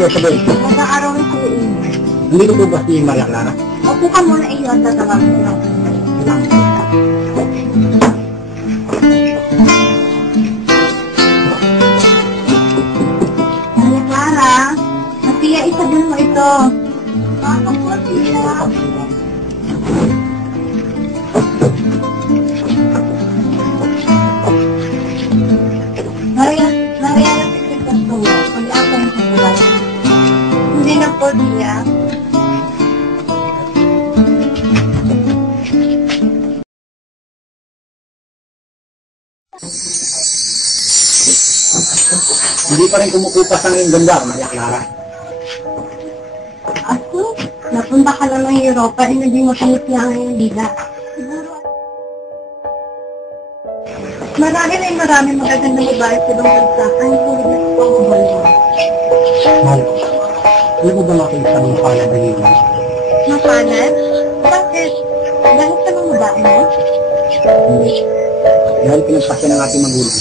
kayo sabihin? Nag-aarawin ko yun. Hindi ko po ba si Maria Clara? Opo ka muna iyo at tatawagin ko lang. Maria Clara, Natia, isabihin mo ito. Bakit po, Tia? Maria, natikit ka po. Wala ko yung sasalat. Hindi na po, Tia. Hindi pa rin kumukupas ang iyong ganda, Maria Clara. Aso, napunta ka lang ng Europa, hindi mo tanggap niya ang iyong bida. Siguro, marami magagandang babae sa ibang bansa. Ang sulit na sa pangubal mo. Mahal ko. Hindi mo ba makita ng paladahin mo? Mapanat? Bakit? Dahil sa mga babae mo? Hindi. Dahil pinagpasya ng ating magulang.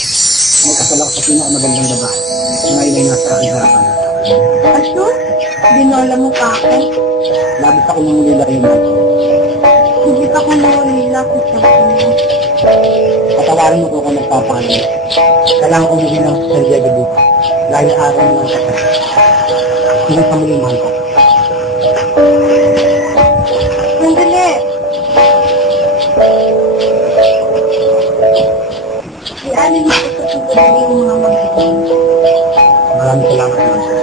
May kasal ako sa pinakamagandang babae. Ngayon ay nasa aking harapan. Aso, binola mo pa ako. Labis ako nangulila yung mahal ko. Hindi pa ko nangulila kung sa mo. Patawarin mo ko kung nagpapaano. Kailangan ko maging ng San Diego bukas. Dahil araw mo ng kasal. Hindi sa muli mahal ko. Sandali. Ialin mo ko sa susunod yung mga magiging. Maraming salamat mahal ko.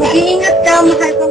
Mag-iingat ka, mahal ko.